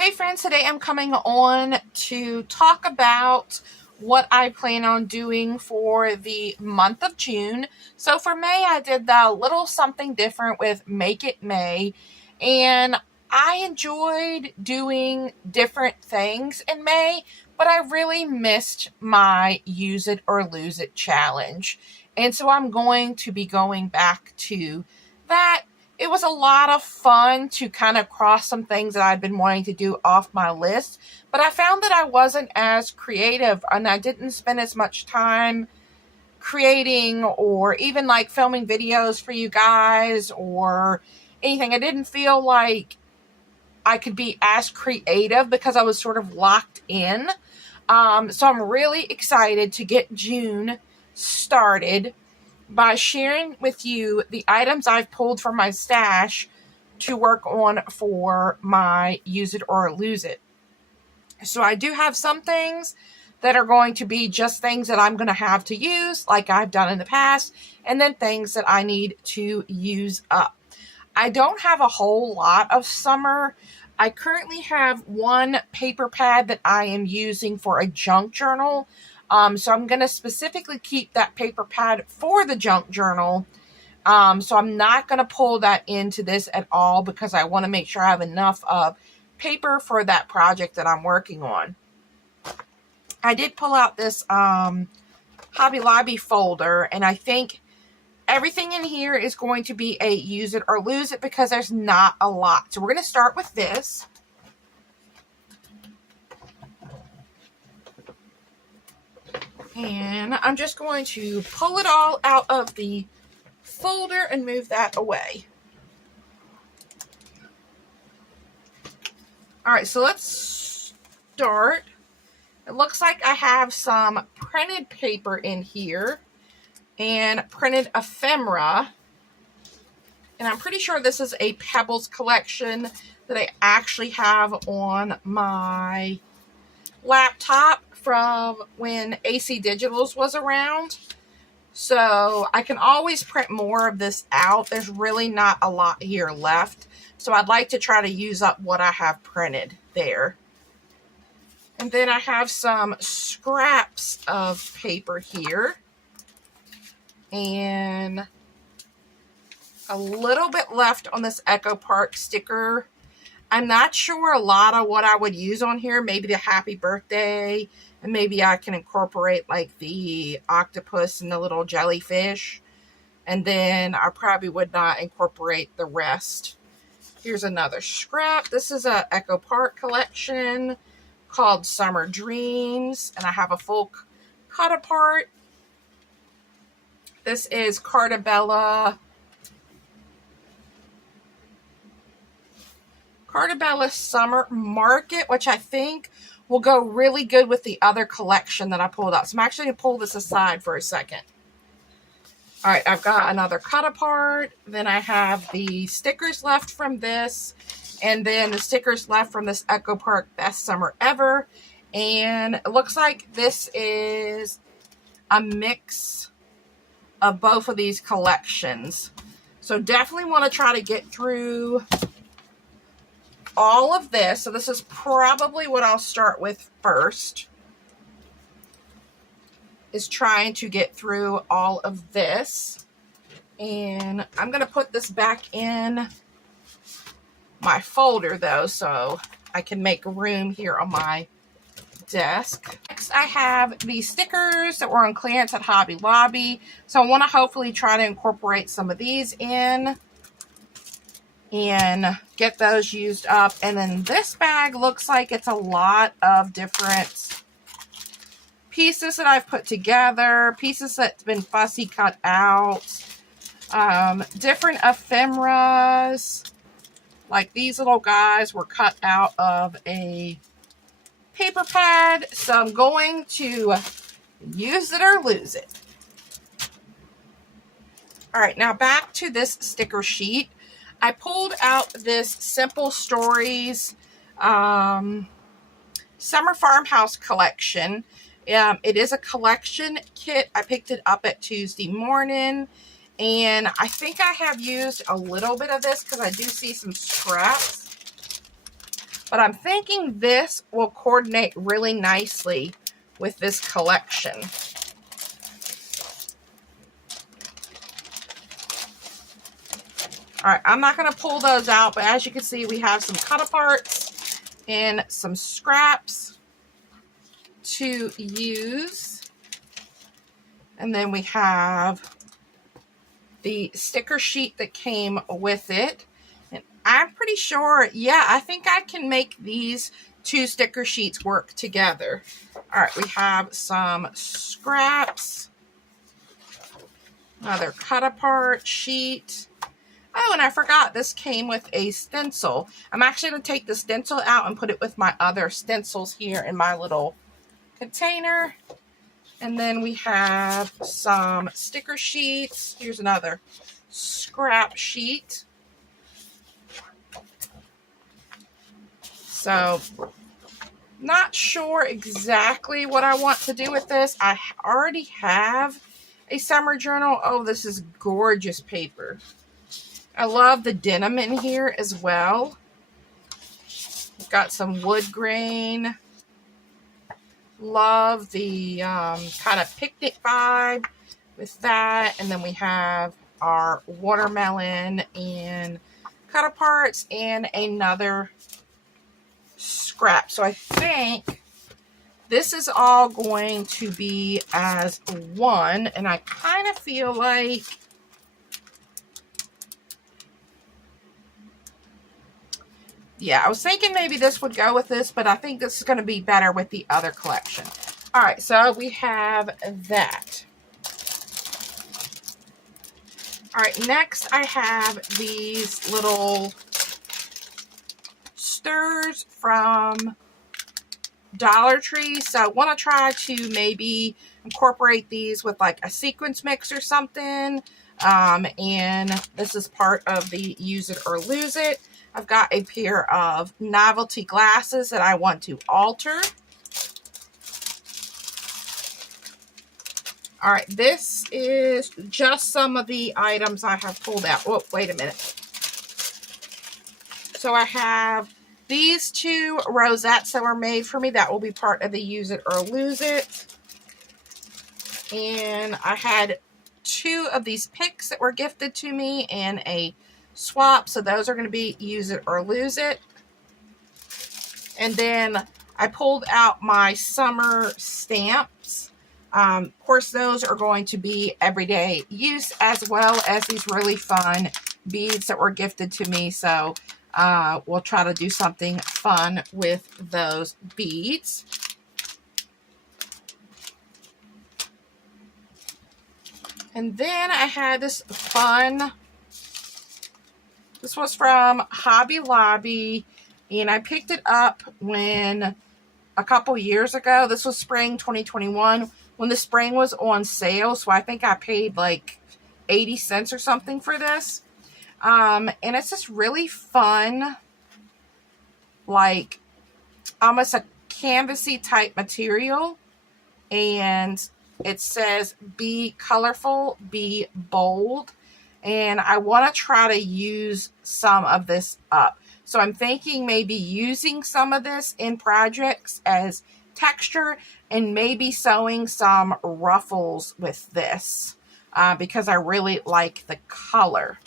Hey friends, today I'm coming on to talk about what I plan on doing for the month of June. So for May, I did the little something different with Make It May, and I enjoyed doing different things in May, but I really missed my Use It or Lose It challenge. And so I'm going to be going back to that. It was a lot of fun to kind of cross some things that I'd been wanting to do off my list, but I found that I wasn't as creative and I didn't spend as much time creating or even like filming videos for you guys or anything. I didn't feel like I could be as creative because I was sort of locked in. So I'm really excited to get June started by sharing with you the items I've pulled from my stash to work on for my Use It or Lose It. So I do have some things that are going to be just things that I'm going to have to use like I've done in the past, and then things that I need to use up. I don't have a whole lot of summer. I currently have one paper pad that I am using for a junk journal. So I'm going to specifically keep that paper pad for the junk journal. So I'm not going to pull that into this at all because I want to make sure I have enough of paper for that project that I'm working on. I did pull out this Hobby Lobby folder, and I think everything in here is going to be a Use It or Lose It because there's not a lot. So we're going to start with this. And I'm just going to pull it all out of the folder and move that away. All right, so let's start. It looks like I have some printed paper in here and printed ephemera. And I'm pretty sure this is a Pebbles collection that I actually have on my laptop from when AC Digitals was around. So I can always print more of this out. There's really not a lot here left. So I'd like to try to use up what I have printed there. And then I have some scraps of paper here. And a little bit left on this Echo Park sticker. I'm not sure a lot of what I would use on here. Maybe the happy birthday. And maybe I can incorporate like the octopus and the little jellyfish. And then I probably would not incorporate the rest. Here's another scrap. This is a Echo Park collection called Summer Dreams. And I have a full cut apart. This is Cartabella Summer Market, which I think will go really good with the other collection that I pulled out. So I'm actually going to pull this aside for a second. All right, I've got another cut apart. Then I have the stickers left from this. And then the stickers left from this Echo Park Best Summer Ever. And it looks like this is a mix of both of these collections. So definitely want to try to get through all of this. So this is probably what I'll start with first, is trying to get through all of this. And I'm going to put this back in my folder though, so I can make room here on my desk. Next, I have these stickers that were on clearance at Hobby Lobby. So I want to hopefully try to incorporate some of these in and get those used up. And then this bag looks like it's a lot of different pieces that I've put together, pieces that's been fussy cut out, different ephemeras. Like these little guys were cut out of a paper pad. So I'm going to use it or lose it. All right, now back to this sticker sheet. I pulled out this Simple Stories Summer Farmhouse collection. It is a collection kit. I picked it up at Tuesday morning. And I think I have used a little bit of this because I do see some scraps. But I'm thinking this will coordinate really nicely with this collection. All right, I'm not going to pull those out, but as you can see, we have some cut-aparts and some scraps to use. And then we have the sticker sheet that came with it. And I'm pretty sure, yeah, I think I can make these two sticker sheets work together. All right, we have some scraps, another cut-apart sheet. Oh, and I forgot, this came with a stencil. I'm actually going to take the stencil out and put it with my other stencils here in my little container. And then we have some sticker sheets. Here's another scrap sheet. So, not sure exactly what I want to do with this. I already have a summer journal. Oh, this is gorgeous paper. I love the denim in here as well. We've got some wood grain. Love the kind of picnic vibe with that. And then we have our watermelon and cut-aparts and another scrap. So I think this is all going to be as one. And I kind of feel like yeah, I was thinking maybe this would go with this, but I think this is going to be better with the other collection. All right, so we have that. All right, next I have these little stirs from Dollar Tree. So I want to try to maybe incorporate these with like a sequence mix or something. And this is part of the use it or lose it. I've got a pair of novelty glasses that I want to alter. All right, this is just some of the items I have pulled out. Oh, wait a minute. So I have these two rosettes that were made for me. That will be part of the use it or lose it. And I had two of these picks that were gifted to me and a swap. So those are going to be use it or lose it. And then I pulled out my summer stamps. Of course, those are going to be everyday use as well as these really fun beads that were gifted to me. So we'll try to do something fun with those beads. And then I had this fun, this was from Hobby Lobby, and I picked it up when a couple years ago. This was spring 2021 when the spring was on sale. So I think I paid like 80 cents or something for this. And it's just really fun, like almost a canvasy type material. And it says, be colorful, be bold. And I want to try to use some of this up. So I'm thinking maybe using some of this in projects as texture and maybe sewing some ruffles with this because I really like the color.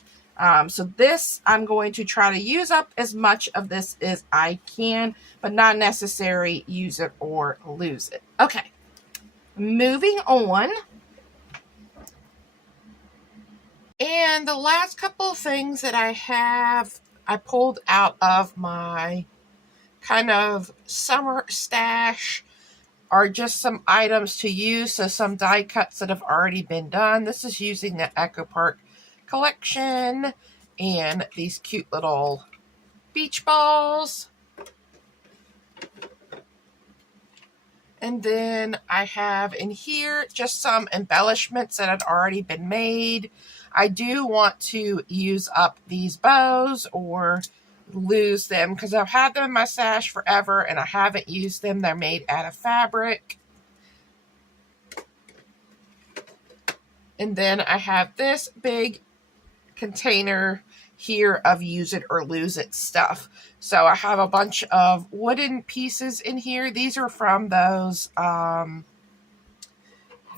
So this, I'm going to try to use up as much of this as I can, but not necessarily use it or lose it. Okay, moving on. And the last couple of things that I pulled out of my kind of summer stash are just some items to use. So some die cuts that have already been done. This is using the Echo Park collection and these cute little beach balls. And then I have in here just some embellishments that had already been made. I do want to use up these bows or lose them because I've had them in my stash forever and I haven't used them. They're made out of fabric. And then I have this big container here of use it or lose it stuff. So I have a bunch of wooden pieces in here. These are from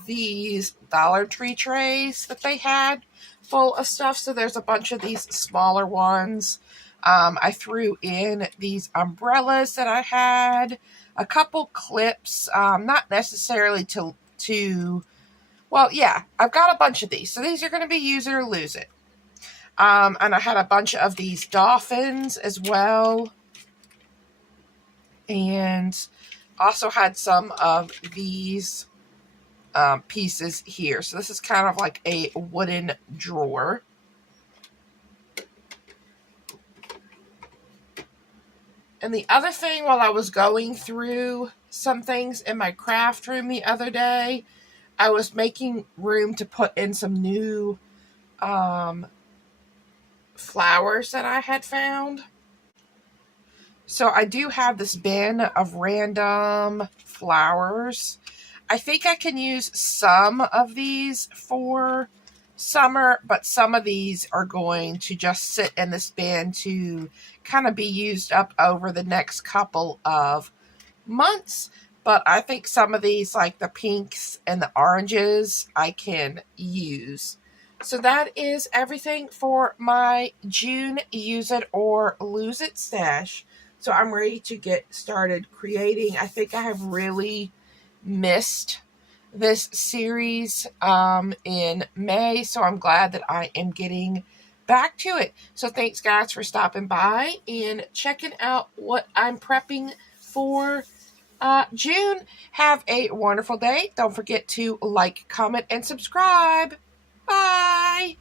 these Dollar Tree trays that they had full of stuff. So there's a bunch of these smaller ones. I threw in these umbrellas that I had, a couple clips, not necessarily well, yeah, I've got a bunch of these. So these are going to be use it or lose it. And I had a bunch of these dolphins as well. And also had some of these pieces here. So this is kind of like a wooden drawer. And the other thing, while I was going through some things in my craft room the other day, I was making room to put in some new flowers that I had found. So I do have this bin of random flowers. I think I can use some of these for summer, but some of these are going to just sit in this bin to kind of be used up over the next couple of months. But I think some of these, like the pinks and the oranges, I can use. So that is everything for my June use it or lose it stash. So I'm ready to get started creating. I think I have really missed this series in May, so I'm glad that I am getting back to it. So thanks guys for stopping by and checking out what I'm prepping for June. Have a wonderful day. Don't forget to like, comment, and subscribe. Bye!